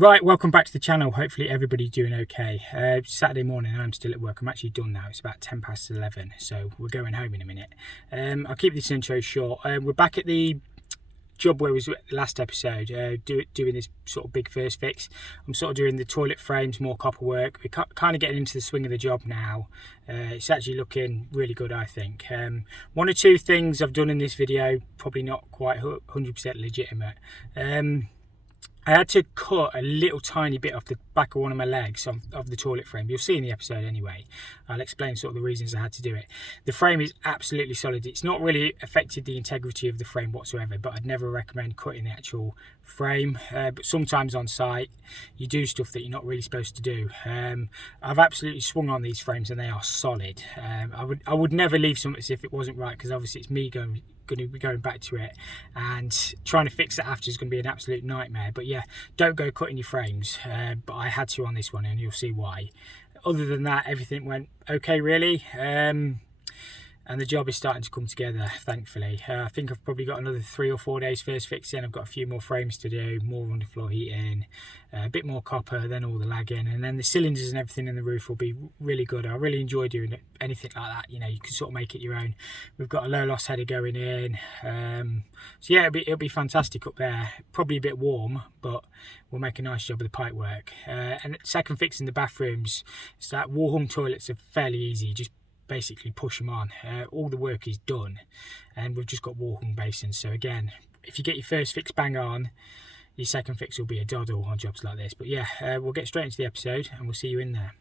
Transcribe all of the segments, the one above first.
Right, welcome back to the channel. Hopefully everybody's doing okay. Saturday morning, I'm still at work. I'm actually done now. It's about 10 past 11, so we're going home in a minute. I'll keep this intro short. We're back at the job where we was at the last episode, doing this sort of big first fix. I'm sort of doing the toilet frames, more copper work. We're kind of getting into the swing of the job now. It's actually looking really good, I think. One or two things I've done in this video, probably not quite 100% legitimate. I had to cut a little tiny bit off the back of one of my legs of the toilet frame. You'll see in the episode anyway. I'll explain sort of the reasons I had to do it. The frame is absolutely solid. It's not really affected the integrity of the frame whatsoever, but I'd never recommend cutting the actual frame. But sometimes on site, you do stuff that you're not really supposed to do. I've absolutely swung on these frames and they are solid. I would never leave something as if it wasn't right, because obviously it's me going to be going back to it, and trying to fix it after is going to be an absolute nightmare. But yeah, don't go cutting your frames, but I had to on this one, and you'll see why. Other than that, everything went okay really, and the job is starting to come together, thankfully. I think I've probably got another 3 or 4 days first fix in. I've got a few more frames to do, more underfloor heating, a bit more copper, then all the lagging, and then the cylinders and everything in the roof will be really good. I really enjoy doing anything like that. You know, you can sort of make it your own. We've got a low loss header going in, so yeah, it'll be fantastic up there. Probably a bit warm, but we'll make a nice job of the pipework. And second fix in the bathrooms, so that wall hung toilets are fairly easy. Just basically push them on. All the work is done, and we've just got wall hung basins. So again, if you get your first fix bang on, your second fix will be a doddle on jobs like this. But yeah, we'll get straight into the episode and we'll see you in there.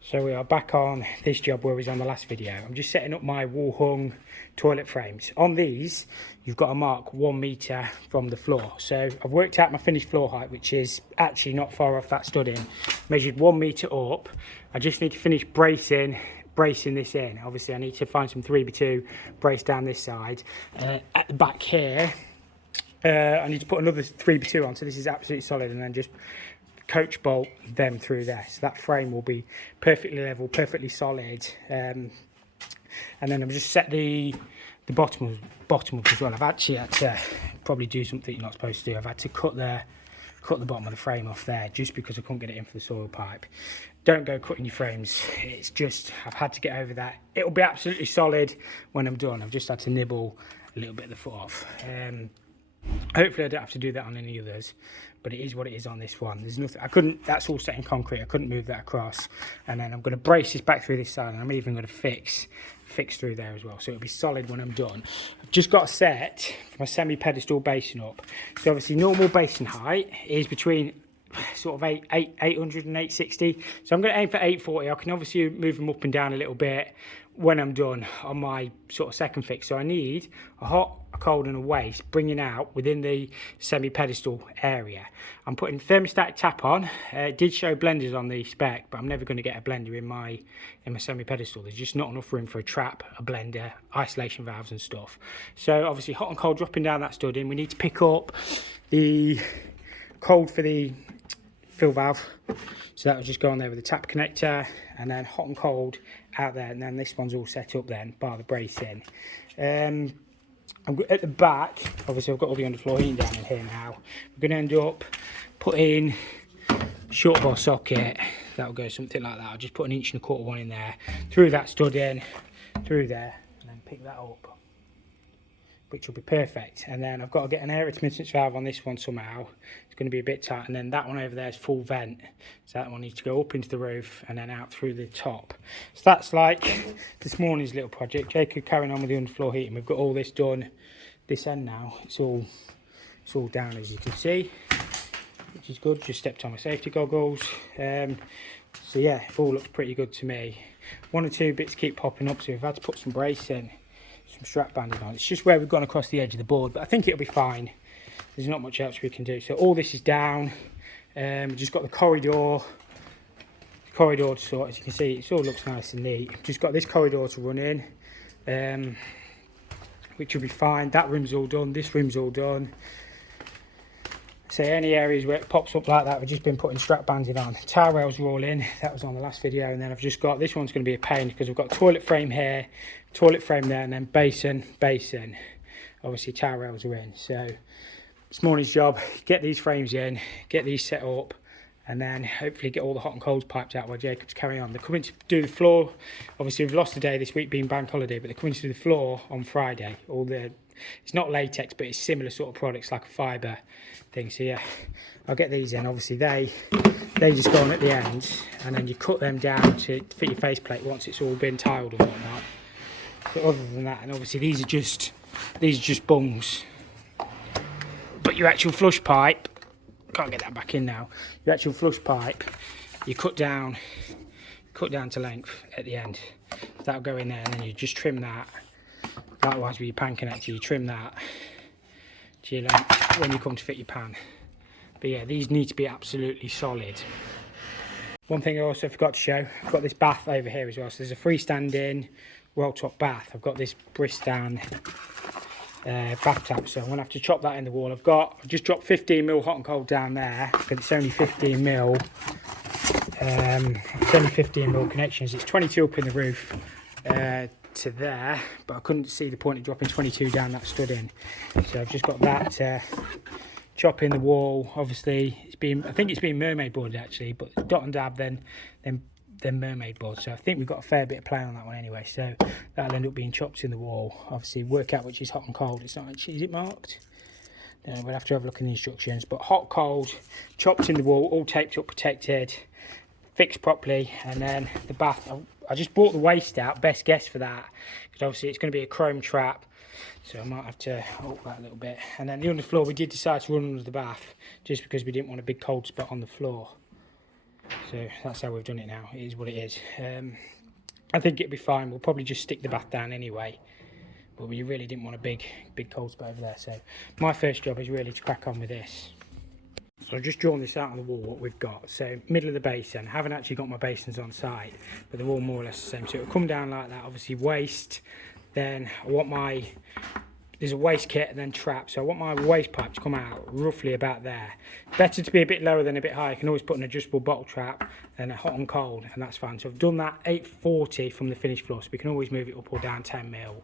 So we are back on this job where we was on the last video. I'm just setting up my wall hung toilet frames. On these, you've got to mark 1 metre from the floor. So I've worked out my finished floor height, which is actually not far off that studding. Measured 1 metre up. I just need to finish bracing this in. Obviously I need to find some 3x2, brace down this side. At the back here, I need to put another 3x2 on, so this is absolutely solid, and then just coach bolt them through there. So that frame will be perfectly level, perfectly solid. And then I've just set the bottom up as well. I've actually had to probably do something you're not supposed to do. I've had to cut the bottom of the frame off there just because I couldn't get it in for the soil pipe. Don't go cutting your frames. It's just, I've had to get over that. It'll be absolutely solid when I'm done. I've just had to nibble a little bit of the foot off. Hopefully I don't have to do that on any others, but it is what it is on this one. There's nothing, that's all set in concrete. I couldn't move that across. And then I'm going to brace this back through this side, and I'm even going to fix through there as well, so it'll be solid when I'm done. I've just got to set my semi-pedestal basin up. So obviously normal basin height is between sort of 800 and 860. So I'm going to aim for 840. I can obviously move them up and down a little bit when I'm done on my sort of second fix. So I need a hot, a cold and a waste bringing out within the semi-pedestal area. I'm putting thermostatic tap on. It did show blenders on the spec, but I'm never going to get a blender in my semi-pedestal. There's just not enough room for a trap, a blender, isolation valves and stuff. So obviously hot and cold dropping down that studding. We need to pick up the cold for the fill valve, so that will just go on there with the tap connector, and then hot and cold out there, and then this one's all set up then bar the bracing. At the back, obviously I've got all the underfloor heating down in here now. We're going to end up putting short bore socket, that will go something like that. I'll just put 1 1/4 inch one in there, through that stud in, through there, and then pick that up, which will be perfect. And then I've got to get an air intermittence valve on this one somehow. It's going to be a bit tight, and then that one over there is full vent, so that one needs to go up into the roof and then out through the top. So that's like this morning's little project. Jacob carrying on with the underfloor heating. We've got all this done this end now. It's all down, as you can see, which is good. Just stepped on my safety goggles. So yeah, it all looks pretty good to me. 1 or 2 bits keep popping up, so we've had to put some bracing, some strap banding on. It's just where we've gone across the edge of the board, but I think it'll be fine. There's not much else we can do. So all this is down. Just got the corridor to sort. As you can see, it all looks nice and neat. Just got this corridor to run in, which will be fine. That room's all done. This room's all done. So any areas where it pops up like that, we've just been putting strap banding on. Towel rails are all in. That was on the last video. And then I've just got, this one's going to be a pain because we've got toilet frame here, toilet frame there, and then basin. Obviously towel rails are in. So this morning's job, get these frames in, get these set up, and then hopefully get all the hot and colds piped out while Jacob's carry on. They're coming to do the floor. Obviously we've lost a day this week being bank holiday, but they're coming to do the floor on Friday. It's not latex, but it's similar sort of products, like a fibre thing. So yeah, I'll get these in. Obviously they just go on at the ends, and then you cut them down to fit your faceplate once it's all been tiled and whatnot. But other than that, and obviously these are just bungs. But your actual flush pipe, can't get that back in now. Your actual flush pipe, you cut down to length at the end. That'll go in there, and then you just trim that. Likewise with your pan connector, you trim that to your length when you come to fit your pan. But yeah, these need to be absolutely solid. One thing I also forgot to show, I've got this bath over here as well. So there's a freestanding roll top bath. I've got this Bristan bath tap, so I'm gonna have to chop that in the wall. I've just dropped 15mm hot and cold down there because it's only 15mm. It's only 15mm connections. It's 22 up in the roof to there, but I couldn't see the point of dropping 22 down that stud in. So I've just got that chop in the wall. Obviously, I think it's been mermaid boarded actually, but dot and dab then mermaid board. So I think we've got a fair bit of play on that one anyway. So that'll end up being chopped in the wall. Obviously, work out which is hot and cold. It's not actually, is it marked? No, we'll have to have a look in the instructions. But hot, cold, chopped in the wall, all taped up, protected, fixed properly, and then the bath. I just bought the waste out, best guess for that, because obviously it's going to be a chrome trap, so I might have to up that a little bit. And then the underfloor, we did decide to run under the bath, just because we didn't want a big cold spot on the floor. So that's how we've done it now. It is what it is. I think it'll be fine. We'll probably just stick the bath down anyway, but we really didn't want a big cold spot over there. So my first job is really to crack on with this. So I've just drawn this out on the wall, what we've got. So middle of the basin, I haven't actually got my basins on site, but they're all more or less the same. So it'll come down like that, obviously waste, then I want there's a waste kit and then trap. So I want my waste pipe to come out roughly about there. Better to be a bit lower than a bit higher. I can always put an adjustable bottle trap, then a hot and cold, and that's fine. So I've done that 840 from the finished floor, so we can always move it up or down 10mm.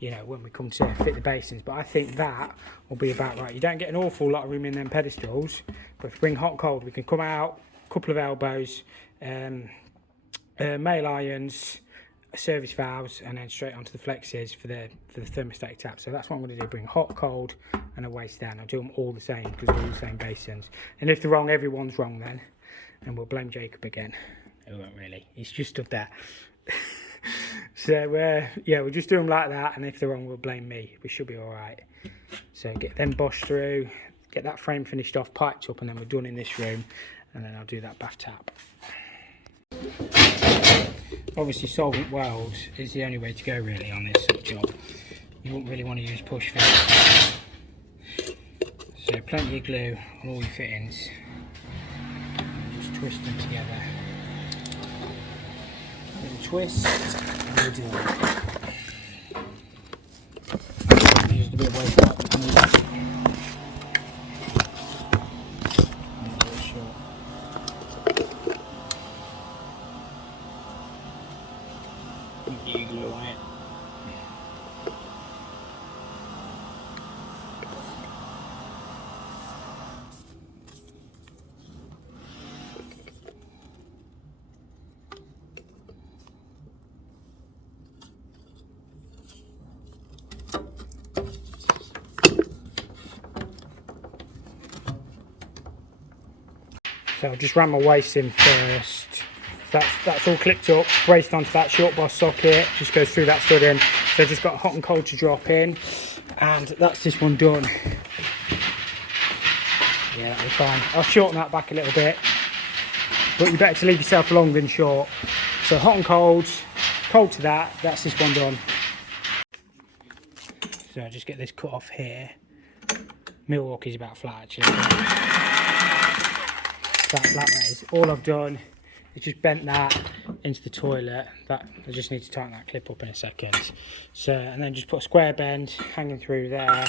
You know, when we come to fit the basins. But I think that will be about right. You don't get an awful lot of room in them pedestals, but if we bring hot and cold, we can come out, a couple of elbows, male irons, service valves, and then straight onto the flexes for the thermostatic tap. So that's what I'm going to do, bring hot, cold, and a waste down. I'll do them all the same, because they're all the same basins. And if they're wrong, everyone's wrong then, and we'll blame Jacob again. It won't really, he's just stood there. So yeah, we'll just do them like that, and if they're wrong, we'll blame me. We should be all right. So get them boshed through, get that frame finished off, piped up, and then we're done in this room, and then I'll do that bath tap. Obviously solvent welds is the only way to go really on this sort of job. You wouldn't really want to use push fit. So plenty of glue on all your fittings, just twist them together. Little twist, and we'll do it. Use a bit of waste up. Glue on it. So I'll just ram my waste in first. That's all clipped up, braced onto that short boss socket, just goes through that stud in. So I've just got hot and cold to drop in, and that's this one done. Yeah, that'll be fine. I'll shorten that back a little bit, but you better to leave yourself long than short. So hot and cold to that's this one done. So I just get this cut off here. Milwaukee's about flat actually. That flat that is. All I've done is just bent that into the toilet. That I just need to tighten that clip up in a second. So, and then just put a square bend hanging through there.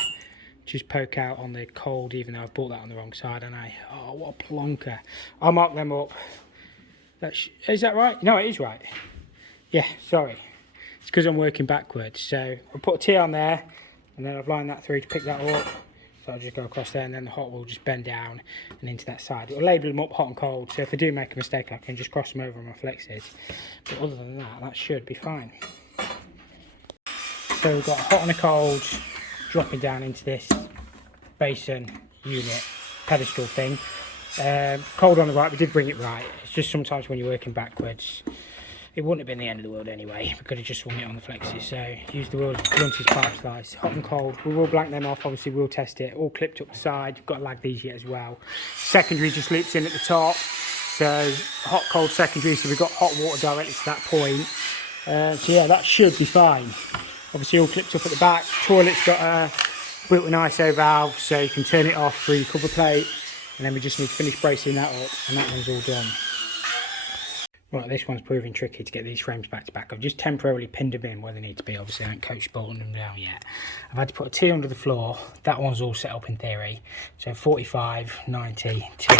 Just poke out on the cold, even though I've bought that on the wrong side. And oh, what a plonker! I'll mark them up. Is that right? No, it is right. Yeah, sorry. It's because I'm working backwards. So I'll put a T on there, and then I've lined that through to pick that up. So So I'll just go across there, and then the hot will just bend down and into that side. It'll label them up hot and cold, so if I do make a mistake I can just cross them over on my flexes. But other than that, that should be fine. So we've got a hot and a cold dropping down into this basin unit pedestal thing. Cold on the right, we did bring it right. It's just sometimes when you're working backwards, it wouldn't have been the end of the world anyway. We could have just swung it on the flexes. So use the bluntest pipe slice, hot and cold. We will blank them off, obviously we'll test it. All clipped up the side, we've got to lag these yet as well. Secondary just loops in at the top. So hot, cold secondary, so we've got hot water directly to that point. So yeah, that should be fine. Obviously all clipped up at the back. Toilet's got a built-in ISO valve, so you can turn it off through your cover plate. And then we just need to finish bracing that up, and that one's all done. Right, this one's proving tricky to get these frames back to back. I've just temporarily pinned them in where they need to be. Obviously I ain't coach bolting them down yet. I've had to put a T under the floor. That one's all set up in theory. So 45, 90, T.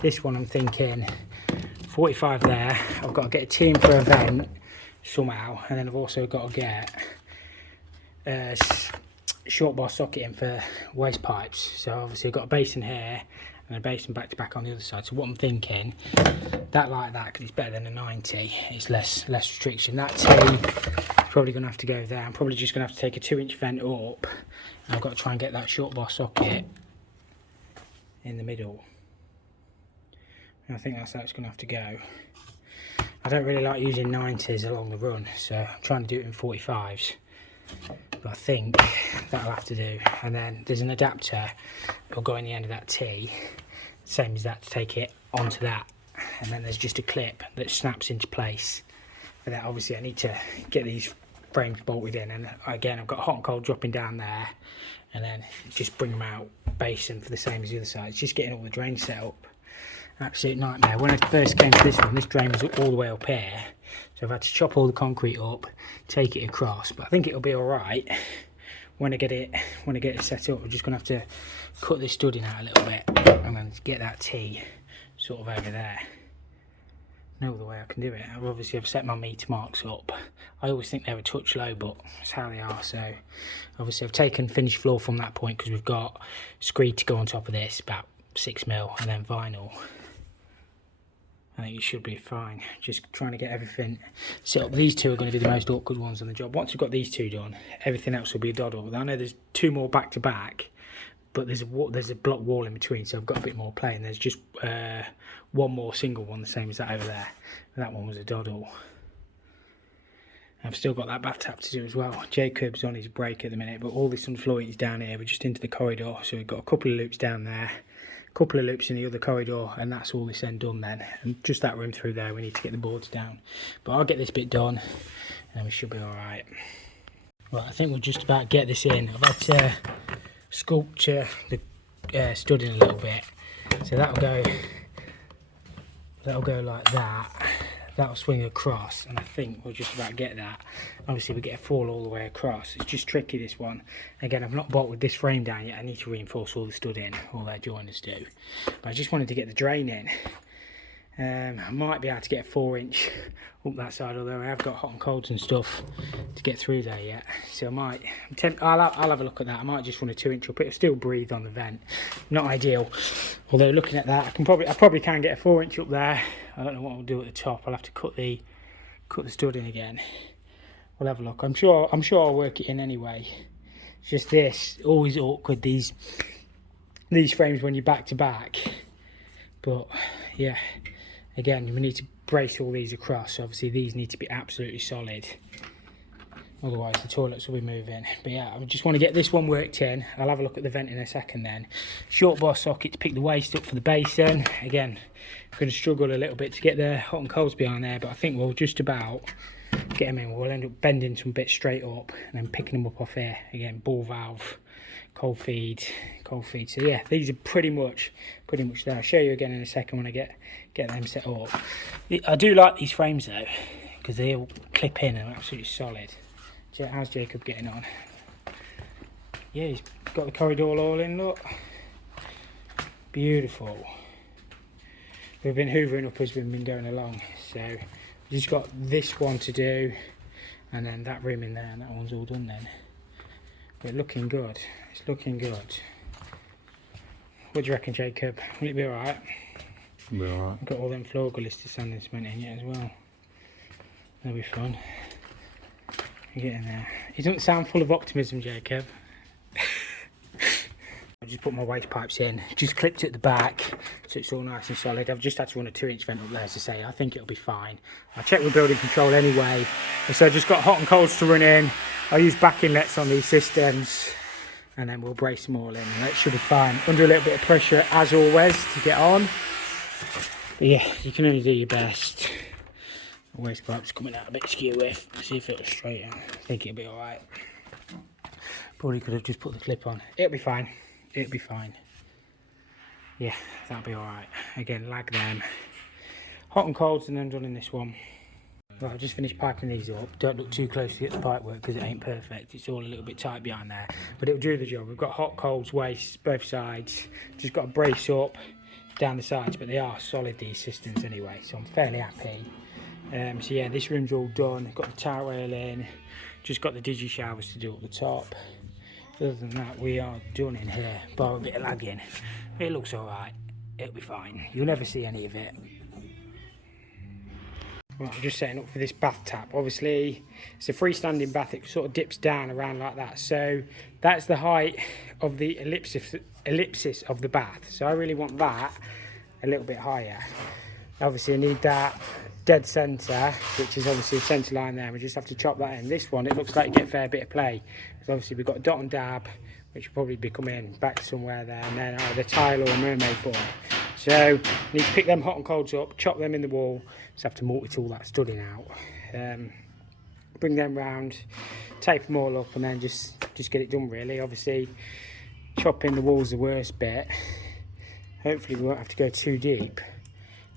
This one I'm thinking 45 there. I've got to get a T in for a vent somehow. And then I've also got to get a short bar socket in for waste pipes. So obviously I've got a basin here and a basin back to back on the other side. So what I'm thinking, that like that, because it's better than a 90, it's less restriction. That T is probably going to have to go there. I'm probably just going to have to take a 2-inch vent up, and I've got to try and get that short bar socket in the middle. And I think that's how it's going to have to go. I don't really like using 90s along the run, so I'm trying to do it in 45s. But I think that'll have to do. And then there's an adapter that'll go in the end of that T, same as that, to take it onto that. And then there's just a clip that snaps into place. And then obviously I need to get these frames bolted in, and again I've got hot and cold dropping down there, and then just bring them out basin for the same as the other side. It's just getting all the drains set up. Absolute nightmare. When I first came to this one, this drain was all the way up here, so I've had to chop all the concrete up, take it across, but I think it'll be alright when I get it set up. I'm just gonna have to cut this studding out a little bit and then get that T sort of over there. No other way I can do it. I've set my meter marks up. I always think they're a touch low, but that's how they are. So obviously I've taken finished floor from that point, because we've got screed to go on top of this, about 6mm, and then vinyl. I think it should be fine. Just trying to get everything set up. These two are going to be the most awkward ones on the job. Once we've got these two done, everything else will be a doddle. I know there's 2 more back to back, but there's a block wall in between, so I've got a bit more play. And there's just 1 more single one, the same as that over there. And that one was a doddle. I've still got that bath tap to do as well. Jacob's on his break at the minute, but all this underfloor is down here. We're just into the corridor, so we've got a couple of loops down there, couple of loops in the other corridor, and that's all this end done then. And just that room through there, we need to get the boards down. But I'll get this bit done, and then we should be alright. Right, I think we'll just about get this in. I've had to sculpture the studding a little bit, so that'll go like that. That'll swing across, and I think we'll just about get that. Obviously we get a fall all the way across. It's just tricky, this one. Again, I've not bolted this frame down yet. I need to reinforce all the studding, all their joiners do. But I just wanted to get the drain in. I might be able to get a 4-inch up that side, although I have got hot and colds and stuff to get through there yet. So I'll have a look at that. I might just run a 2-inch up. It'll still breathe on the vent. Not ideal. Although looking at that, I probably can get a 4-inch up there. I don't know what I'll do at the top. I'll have to cut the stud in again. We'll have a look. I'm sure I'll work it in anyway. It's just this, always awkward, these frames when you're back to back. But yeah, again, we need to brace all these across. Obviously these need to be absolutely solid, otherwise the toilets will be moving. But yeah, I just want to get this one worked in. I'll have a look at the vent in a second then. Short bar socket to pick the waste up for the basin. Again, I'm going to struggle a little bit to get the hot and colds behind there, but I think we'll just about get them in. We'll end up bending some bits straight up and then picking them up off here. Again, ball valve, cold feed. So yeah, these are pretty much there. I'll show you again in a second when I get them set up. I do like these frames though, because they all clip in and are absolutely solid. How's Jacob getting on? Yeah, he's got the corridor all in, look. Beautiful. We've been hoovering up as we've been going along, so we've just got this one to do, and then that room in there, and that one's all done then. But looking good. It's looking good. What do you reckon, Jacob? Will it be alright? It'll be alright. I've got all them floor gullies to sand and cement in yet as well. That'll be fun. Get in there. He doesn't sound full of optimism, Jacob. I just put my waste pipes in, just clipped it at the back so it's all nice and solid. I've just had to run a 2-inch vent up there to say I think it'll be fine. I checked with building control anyway, and so I just got hot and colds to run in. I use back inlets on these systems, and then we'll brace them all in, and that should be fine. Under a little bit of pressure as always to get on. But yeah, you can only do your best. The waste pipe's coming out a bit skew with. See if it'll straighten. I think it'll be alright. Probably could have just put the clip on. It'll be fine. It'll be fine. Yeah, that'll be alright. Again, lag them. Hot and colds and then done in this one. Right, I've just finished piping these up. Don't look too closely at the pipe work because it ain't perfect. It's all a little bit tight behind there. But it'll do the job. We've got hot, colds, waste, both sides. Just got to brace up down the sides. But they are solid, these systems anyway. So I'm fairly happy. So yeah, this room's all done. Got the towel rail in. Just got the digi showers to do up the top. Other than that, we are done in here, bar a bit of lagging. It looks alright, it'll be fine. You'll never see any of it. Right, I'm just setting up for this bath tap. Obviously, it's a freestanding bath, it sort of dips down around like that. So that's the height of the ellipsis of the bath. So I really want that a little bit higher. Obviously, I need that dead centre, which is obviously a centre line there. We just have to chop that in. This one, it looks like you get a fair bit of play. Because obviously we've got a dot and dab, which will probably be coming back somewhere there, and then either tile or a mermaid board. So need to pick them hot and colds up, chop them in the wall. Just have to multi-tool that studding out. Bring them round, tape them all up, and then just get it done really. Obviously, chopping the wall's the worst bit. Hopefully we won't have to go too deep.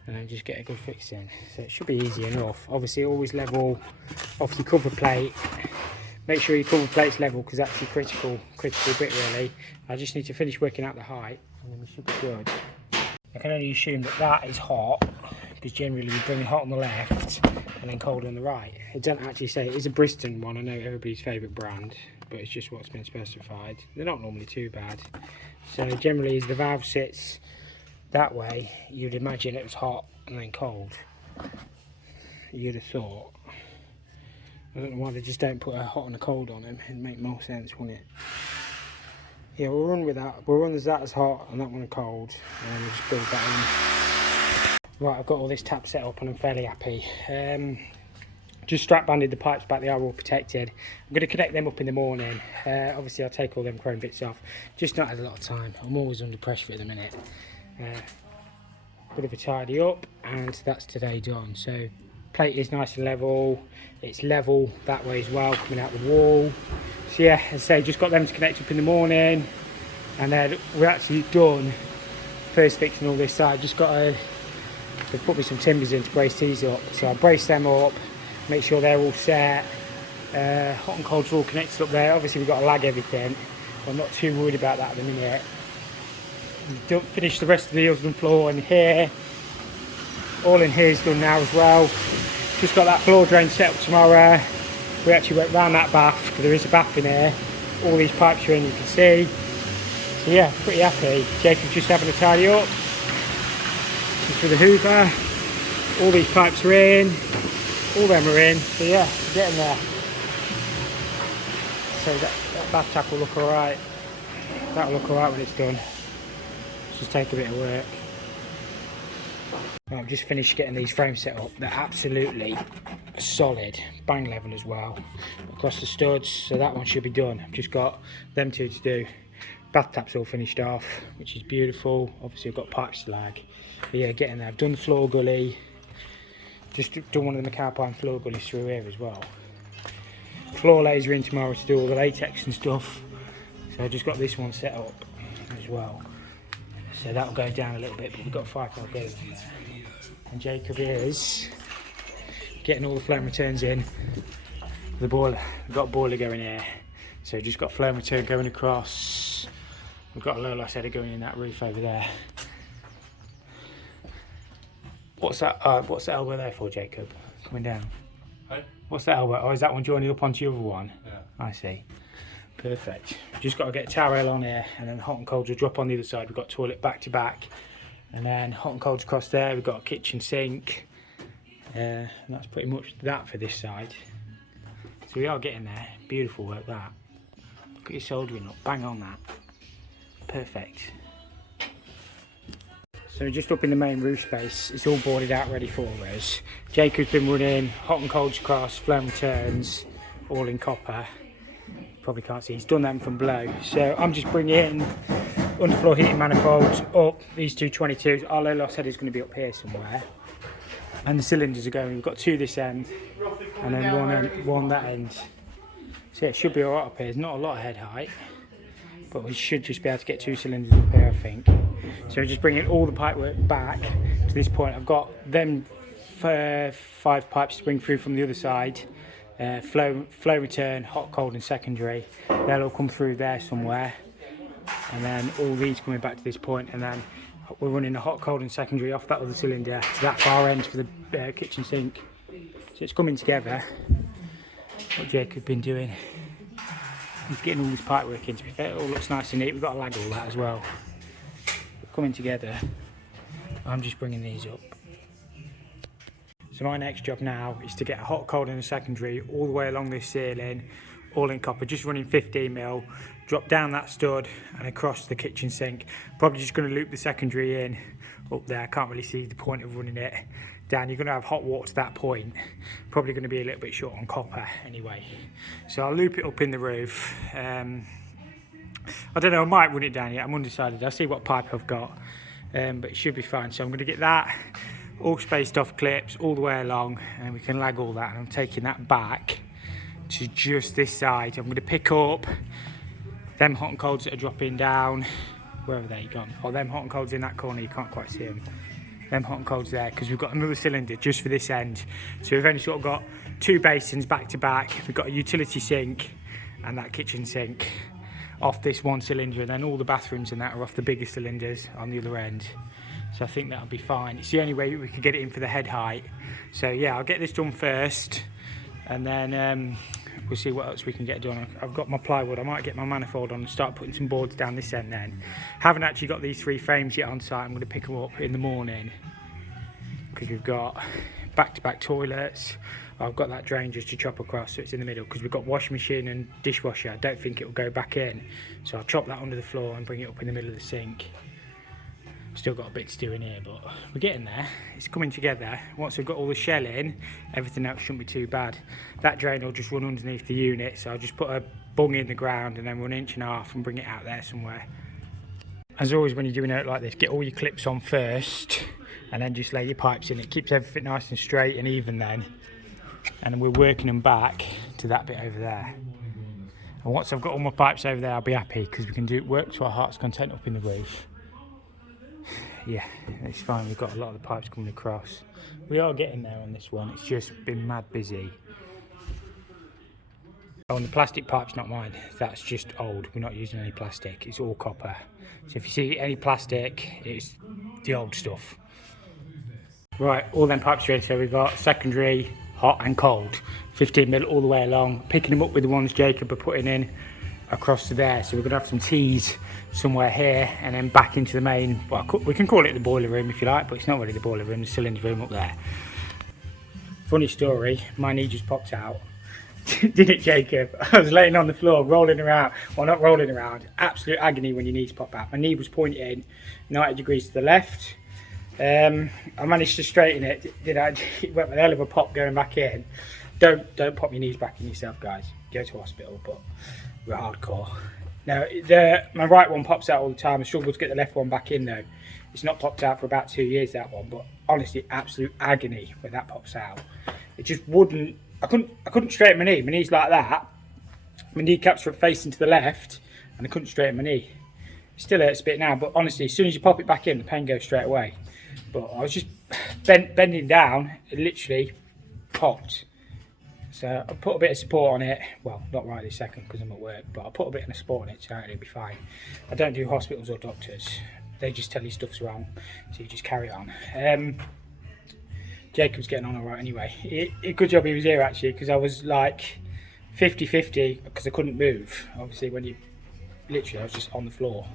And then just get a good fix in. So it should be easy enough. Obviously always level off your cover plate. Make sure your cover plate's level because that's your critical bit really. I just need to finish working out the height and then we should be good. I can only assume that that is hot because generally we bring it hot on the left and then cold on the right. It doesn't actually say, it is a Bristol one, I know everybody's favourite brand, but it's just what's been specified. They're not normally too bad. So generally as the valve sits that way, you'd imagine it was hot and then cold. You'd have thought. I don't know why they just don't put a hot and a cold on them. It'd make more sense, wouldn't it? Yeah, we'll run with that. We'll run as that as hot and that one cold, and then we'll just build that in. Right, I've got all this tap set up and I'm fairly happy. Just strap banded the pipes back, they are all protected. I'm going to connect them up in the morning. Obviously I'll take all them chrome bits off. Just not had a lot of time. I'm always under pressure at the minute. Bit of a tidy up, and that's today done. So plate is nice and level, it's level that way as well coming out the wall. So yeah, as I say, just got them to connect up in the morning, and then we're actually done first fixing all this side. Just got to put me some timbers in to brace these up, so I brace them up, make sure they're all set. Hot and cold's all connected up there. Obviously we've got to lag everything, but I'm not too worried about that at the minute. Don't finish the rest of the underfloor in here. All in here is done now as well. Just got that floor drain set up tomorrow. We actually went round that bath because there is a bath in here. All these pipes are in, you can see. So yeah, pretty happy. Jacob's just having a tidy up. Just with the hoover. All these pipes are in. All them are in. So yeah, we're getting there. So that bath tap will look alright. That'll look alright when it's done. Just take a bit of work. I've just finished getting these frames set up. They're absolutely solid, bang level as well across the studs, so that one should be done. I've just got them two to do. Bath tap's all finished off, which is beautiful. Obviously I've got pipes to lag, but yeah, getting there. I've done the floor gully, just done one of the McAlpine floor gullies through here as well. Floor laser in tomorrow to do all the latex and stuff, so I just got this one set up as well. So that'll go down a little bit, but we've got 5 more going. And Jacob is getting all the flow returns in. The boiler, we've got a boiler going here. So just got flow return going across. We've got a low loss header going in that roof over there. What's that? What's the elbow there for, Jacob? Coming down. Hey? What's that elbow? Oh, is that one joining up onto the other one? Yeah. I see. Perfect. Just got to get a towel rail on here, and then hot and cold will drop on the other side. We've got toilet back to back, and then hot and cold across there. We've got a kitchen sink, and that's pretty much that for this side. So we are getting there. Beautiful work that. Look at your soldering up, bang on that. Perfect. So just up in the main roof space, it's all boarded out ready for us. Jacob's been running hot and cold across, flow and returns, all in copper. Probably can't see, he's done them from below. So I'm just bringing underfloor heating manifolds up, these two 22s. Our low loss header is going to be up here somewhere. And the cylinders are going, we've got two this end, and then one that end. So it should be alright up here, there's not a lot of head height, but we should just be able to get two cylinders up here, I think. So we're just bringing all the pipework back to this point. I've got them 5 pipes to bring through from the other side. Flow return, hot, cold and secondary. They'll all come through there somewhere. And then all these coming back to this point, and then we're running the hot, cold and secondary off that other cylinder to that far end for the kitchen sink. So it's coming together. What Jacob's been doing. He's getting all this pipe work in, to be fair. It all looks nice and neat. We've got to lag all that as well. But coming together. I'm just bringing these up. So my next job now is to get a hot, cold and a secondary all the way along this ceiling, all in copper, just running 15mm, drop down that stud and across the kitchen sink. Probably just going to loop the secondary in up there. I can't really see the point of running it down. You're going to have hot water to that point. Probably going to be a little bit short on copper anyway. So I'll loop it up in the roof. I don't know, I might run it down yet. I'm undecided. I'll see what pipe I've got, but it should be fine. So I'm going to get that all spaced off clips all the way along, and we can lag all that, and I'm taking that back to just this side. I'm going to pick up them hot and colds that are dropping down. Where have they gone? Oh, them hot and colds in that corner, you can't quite see them. Them hot and colds there, because we've got another cylinder just for this end. So we've only sort of got 2 basins back to back. We've got a utility sink and that kitchen sink off this one cylinder, and then all the bathrooms and that are off the bigger cylinders on the other end. So I think that'll be fine. It's the only way we could get it in for the head height. So yeah, I'll get this done first, and then we'll see what else we can get done. I've got my plywood. I might get my manifold on and start putting some boards down this end then. Haven't actually got these 3 frames yet on site. I'm going to pick them up in the morning, because we've got back-to-back toilets. I've got that drain just to chop across, so it's in the middle, because we've got washing machine and dishwasher. I don't think it will go back in, so I'll chop that under the floor and bring it up in the middle of the sink. Still got a bit to do in here, but we're getting there. It's coming together. Once we've got all the shell in, everything else shouldn't be too bad. That drain will just run underneath the unit, so I'll just put a bung in the ground and then run 1.5 inches and bring it out there somewhere. As always, when you're doing it like this, get all your clips on first and then just lay your pipes in. It keeps everything nice and straight and even then. And then we're working them back to that bit over there. And once I've got all my pipes over there, I'll be happy, because we can do work to our heart's content up in the roof. Yeah, it's fine. We've got a lot of the pipes coming across. We are getting there on this one. It's just been mad busy. Oh, and the plastic pipe's not mine. That's just old. We're not using any plastic. It's all copper. So if you see any plastic, it's the old stuff. Right, all them pipes are in. So we've got secondary, hot and cold. 15mm all the way along. Picking them up with the ones Jacob are putting in across to there. So we're going to have some tees somewhere here, and then back into the main, well, we can call it the boiler room if you like, but it's not really the boiler room, the cylinder room up there. Funny story, my knee just popped out. Didn't it, Jacob? I was laying on the floor, rolling around. Well, not rolling around, absolute agony when your knees pop out. My knee was pointing 90 degrees to the left. I managed to straighten it. It went with a hell of a pop going back in. Don't pop your knees back in yourself, guys. Go to hospital, but we're hardcore. Now, my right one pops out all the time. I struggle to get the left one back in though. It's not popped out for about 2 years, that one, but honestly, absolute agony when that pops out. It just wouldn't, I couldn't straighten my knee. My knee's like that. My kneecaps were facing to the left, and I couldn't straighten my knee. It still hurts a bit now, but honestly, as soon as you pop it back in, the pain goes straight away. But I was just bending down, it literally popped. So I'll put a bit of support on it. Well, not right this second because I'm at work, but I'll put a bit of support on it, so it'll be fine. I don't do hospitals or doctors. They just tell you stuff's wrong, so you just carry on. Jacob's getting on all right anyway. Good job he was here actually, because I was like 50-50 because I couldn't move. Obviously, when you literally, I was just on the floor.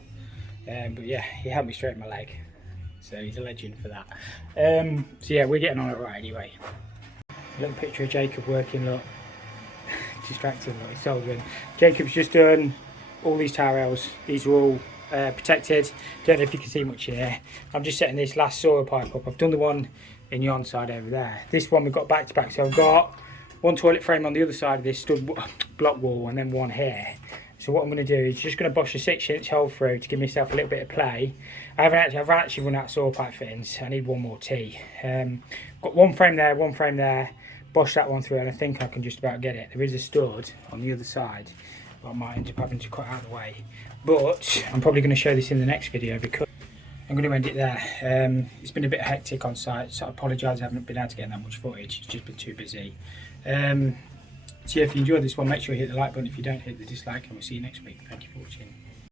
But yeah, he helped me straighten my leg, so he's a legend for that. So yeah, we're getting on it right anyway. A little picture of Jacob working. Look, distracted. Look, he's soldering. Jacob's just done all these tire rails. These are all protected. Don't know if you can see much here. I'm just setting this last soil pipe up. I've done the one in yon side over there. This one we've got back to back. So I've got one toilet frame on the other side of this stud block wall, and then one here. So what I'm going to do is just going to bosh a 6-inch hole through to give myself a little bit of play. I've actually run out of soil pipe fittings. I need one more T. Got one frame there, bosh that one through, and I think I can just about get it. There is a stud on the other side, but I might end up having to cut out of the way. But I'm probably going to show this in the next video because I'm going to end it there. It's been a bit hectic on site, so I apologise I haven't been able to get that much footage. It's just been too busy. So yeah, if you enjoyed this one, make sure you hit the like button. If you don't, hit the dislike, and we'll see you next week. Thank you for watching.